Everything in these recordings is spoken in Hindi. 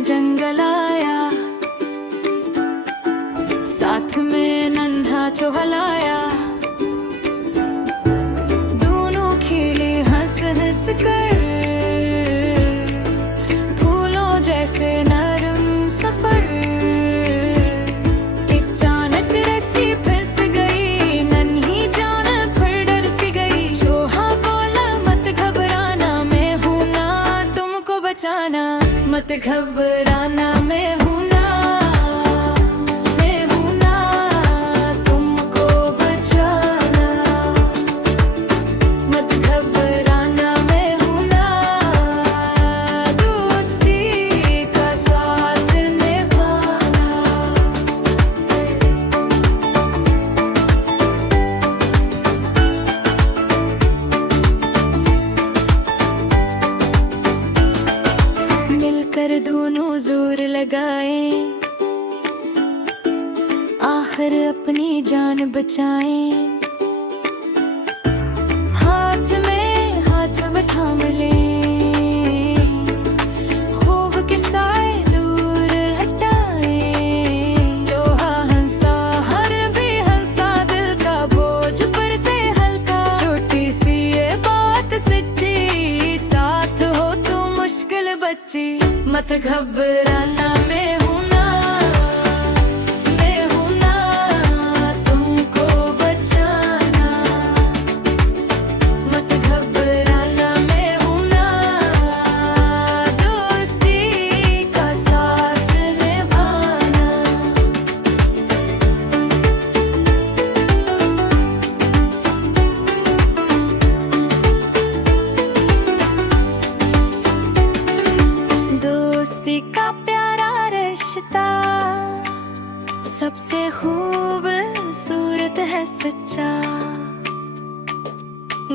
में जंगल आया, साथ में नन्हा चौहलाया। दोनों खिले हंस हंस कर, फूलों जैसे नरम सफर। अचानक रस्सी फिस गई, नन्ही जान फिर डर सी गई। चूहा बोला मत घबराना, मैं हूं ना तुमको बचाना। मत घबराना, मैं हूं ना, मैं हूं ना तुमको बचाना। मत घबराना, मैं हूं ना दोस्ती का साथ निभाना। मिलकर दोनों जोर लगाए, आखिर अपनी जान बचाए। हाथ में हाथ थाम ले, खौफ के साए दूर हटाए। चूहा हंसा, हर भी हंसा, दिल का बोझ पर से हल्का। छोटी सी ये बात सच्ची, साथ हो तू मुश्किल बच्ची। मत घबराना, मैं हूं ना, मैं हूं ना तुमको बचाना। मत घबराना, मैं हूं ना दोस्ती का साथ निभाना। दोस्ती का प्यारा रिश्ता सबसे खूबसूरत है सच्चा।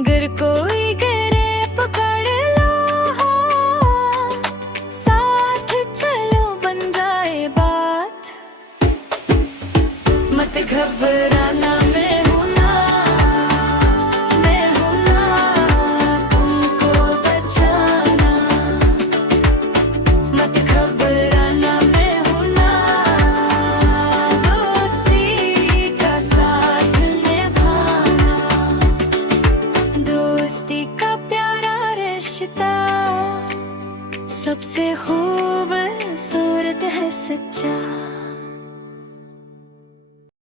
गर कोई गिरे पकड़ लो हाथ, साथ चलो बन जाए बात। मत घबराना, मैं हूं ना, मैं हूं ना तुमको बचाना। मत घबराना, मैं हूं ना दोस्ती का साथ निभाना। दोस्ती का प्यारा रिश्ता सबसे खूबसूरत है सच्चा।